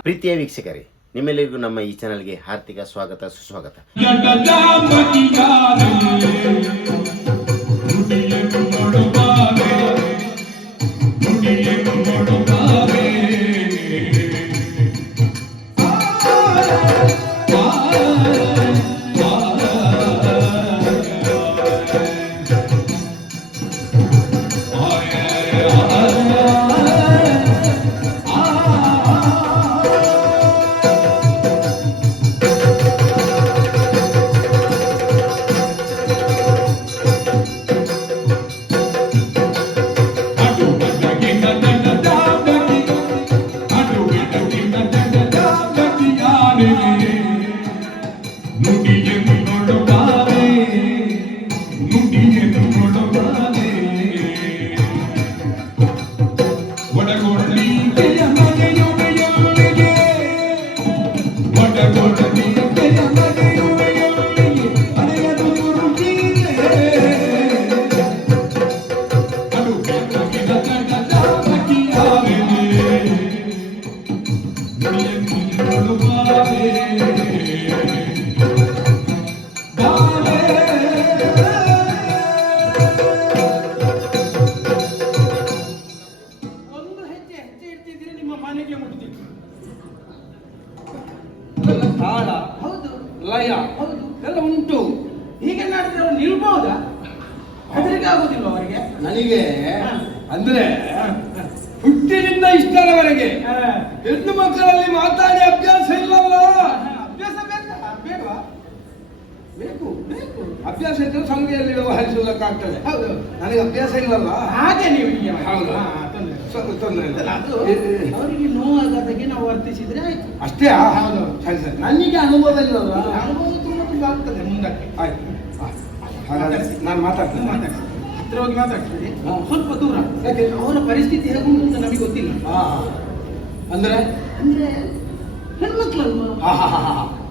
ಪ್ರೀತಿಯ ವೀಕ್ಷಕರೇ ನಿಮ್ಮೆಲ್ಲರಿಗೂ ನಮ್ಮ ಈ ಚಾನಲ್ಗೆ ಹಾರ್ದಿಕ ಸ್ವಾಗತ ಸುಸ್ವಾಗತ. ಒಂದು ಲಯ ಹೌದು ಎಲ್ಲ ಉಂಟು. ಹೀಗೆ ಮಾಡಿದ್ರೆ ಅವ್ರು ನಿಲ್ಬಹುದಾ ಹೆದರಿಕೆ ಆಗೋದಿಲ್ಲ ಅವರಿಗೆ? ನನಗೆ ಅಂದ್ರೆ ಹುಟ್ಟಿನಿಂದ ಇಷ್ಟರವರೆಗೆ ಹೆಣ್ಣು ಮಕ್ಕಳಲ್ಲಿ ಮಾತಾಡಿ ಅಭ್ಯಾಸ ಇಲ್ಲಲ್ಲ ಅಭ್ಯಾಸ ಬೇಕಾ ಬೇಡವಾ ಬೇಕು ಬೇಕು. ಅಭ್ಯಾಸ ಇದ್ದರೆ ಸಂಘದಲ್ಲಿ ವ್ಯವಹರಿಸುವುದಕ್ಕಾಗ್ತದೆ. ಹೌದು. ನನಗೆ ಅಭ್ಯಾಸ ಇಲ್ಲಲ್ಲ? ಹಾಗೆ ನೀವು. ಹೌದು. ತೊಂದ್ರೆ ಇಲ್ಲ. ಅದು ಅವರಿಗೆ ನೋವಾಗದಾಗೆ ನಾವು ವರ್ತಿಸಿದ್ರೆ ಆಯ್ತು. ಅಷ್ಟೇ ಹೌದು. ಸರಿ ಸರಿ. ನನಗೆ ಅನುಭವ ಇಲ್ಲ ಅನುಭವ ತುಂಬ ತುಂಬ ಆಗ್ತದೆ ಮುಂದಕ್ಕೆ. ಆಯ್ತು. ಹಾಗಾದ್ರೆ ನಾನು ಮಾತಾಡ್ತೀನಿ. ಮಾತಾಡ್ತೀನಿ. ಹತ್ರ ಹೋಗಿ ಮಾತಾಡ್ತೀರಿ ಸ್ವಲ್ಪ ದೂರ. ಯಾಕೆ? ಅವರ ಪರಿಸ್ಥಿತಿ ಹೇಗುಂಟು ಅಂತ ನಮಗೆ ಗೊತ್ತಿಲ್ಲ. ಅಂದ್ರೆ? ಅಂದ್ರೆ ಹೆಣ್ಮಕ್ಳಲ್ವಾ?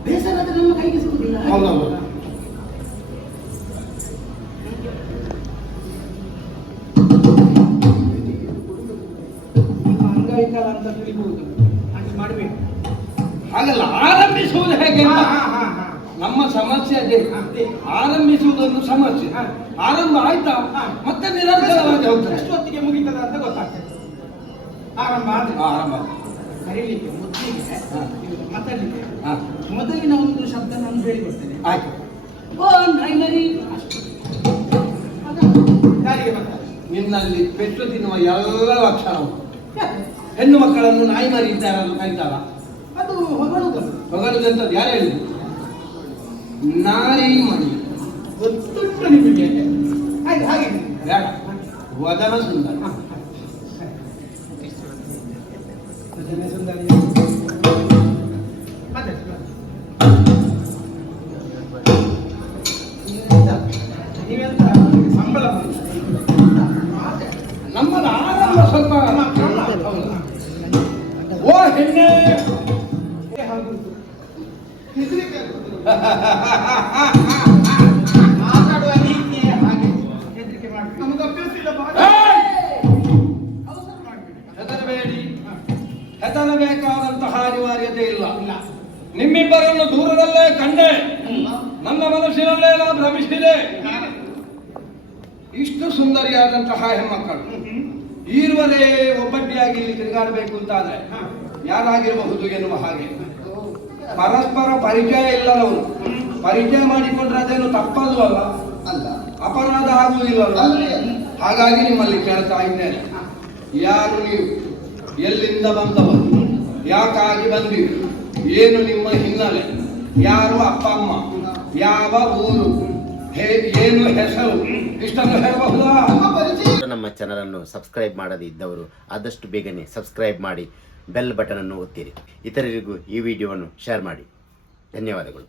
ಬೇಸರ ಆದ್ರೆ ನಮ್ಮ ಕೈಗೆ ಸಿಗುದಿಲ್ಲ. ಹೌದೌದು. ಅಂತ ಹಾಗೆ ಮಾಡಬೇಕು. ಹಾಗಲ್ಲ ಆರಂಭಿಸುವುದು ಹೇಗೆ ನಮ್ಮ ಸಮಸ್ಯೆ ಅದೇ. ಆರಂಭಿಸುವುದೊಂದು ಸಮಸ್ಯೆ. ಆರಂಭ ಆಯ್ತಾ. ಮತ್ತೆ ನಿರಂತರವಾಗಿ ಹೋಗ್ತದೆ. ಎಷ್ಟೊತ್ತಿಗೆ ಮುಗಿತದ ಅಂತ ಗೊತ್ತಾಗ್ತದೆ. ಆರಂಭ ಆದ್ರೆ ಆರಂಭ ಕರೀಲಿಕ್ಕೆ ಮೊದಲಿಗೆ ಮಾತಾಡಲಿಕ್ಕೆ. ಮೊದಲಿನ ಒಂದು ಶಬ್ದ ನಾನು ಹೇಳಿಕೊಡ್ತೇನೆ. ಆಯ್ತು. ನಿನ್ನಲ್ಲಿ ಪೆಟ್ಟು ತಿನ್ನುವ ಎಲ್ಲ ಲಕ್ಷಣ ಹೆಣ್ಣು ಮಕ್ಕಳನ್ನು ನಾಯಿ ಮರಿ ಅಂತ ಕರೀತಾರ? ಅದು ಹೊಗಳುದು. ಅಂತ ಯಾರು ಹೇಳಿದ್ರು ನಾಯಿ ಮರಿ. ಗೊತ್ತುಂಟು ನಿಮಗೆ. ಹಾಗೆ ಹಾಗೆ. ಬೇಡ. ವದನ ಸುಂದರ. ಮಾತಾಡಿ. ನೀವೆಂತ? ಸಂಬಳ. ನಮ್ಮದು ಆರಂಭ ಸ್ವಲ್ಪ. ಆಗುದಿಲ್ಲ. ಮಾತಾಡುವ ರೀತಿಯೇ ಹಾಗೆ ಹೆದರಿಕೆ ಮಾಡಿ ನಮಗೆ ಅಭ್ಯಾಸ ಇಲ್ಲ. ಹೆದರಬೇಡಿ. ಹೆದರಬೇಕಾದಂತಹ ಅನಿವಾರ್ಯತೆ ಇಲ್ಲ. ನಿಮ್ಮಿಬ್ಬರನ್ನು ದೂರದಲ್ಲೇ ಕಂಡೆ ನನ್ನ ಮನಸ್ಸಿನಲ್ಲೇ ನಾನು ಭ್ರಮಿಸಿದೆ ಇಷ್ಟು ಸುಂದರಿಯಾದಂತಹ ಹೆಣ್ಮಕ್ಕಳು ಈರ್ವಲೇ ಒಬ್ಬಟ್ಟಿಯಾಗಿ ತಿರುಗಾಡಬೇಕು ಅಂತಾದ್ರೆ ಹಾ. ಯಾರಾಗಿರಬಹುದು ಎನ್ನುವ ಹಾಗೆ. ಪರಸ್ಪರ ಪರಿಚಯ ಇಲ್ಲದವರು ಪರಿಚಯ ಮಾಡಿಕೊಂಡ್ರೆ ಅದೇನು ತಪ್ಪದು ಅಲ್ಲ? ಅಲ್ಲ. ಅಪರಾಧ ಆಗುವುದಿಲ್ಲ ಹಾಗಾಗಿ ನಿಮ್ಮಲ್ಲಿ ಕೇಳ್ತಾ ಇದ್ದೇನೆ. ಯಾರು ನೀವು? ಎಲ್ಲಿಂದ ಬಂದವರು? ಯಾಕಾಗಿ ಬಂದಿರಿ? ಏನು ನಿಮ್ಮ ಹಿನ್ನೆಲೆ? ಯಾರು ಅಪ್ಪ ಅಮ್ಮ? ಯಾವ ಊರು? ಹೇ- ಏನು ಹೆಸರು? ಇಷ್ಟನ್ನು ಹೇಳಬಹುದಾ? ನಮ್ಮ ಚಾನಲನ್ನು ಸಬ್ಸ್ಕ್ರೈಬ್ ಮಾಡದೇ ಇದ್ದವರು ಆದಷ್ಟು ಬೇಗನೆ ಸಬ್ಸ್ಕ್ರೈಬ್ ಮಾಡಿ. ಬೆಲ್ ಬಟನ್ ಅನ್ನು ಒತ್ತಿರಿ. ಇತರರಿಗೂ ಈ ವಿಡಿಯೋವನ್ನು ಶೇರ್ ಮಾಡಿ. ಧನ್ಯವಾದಗಳು.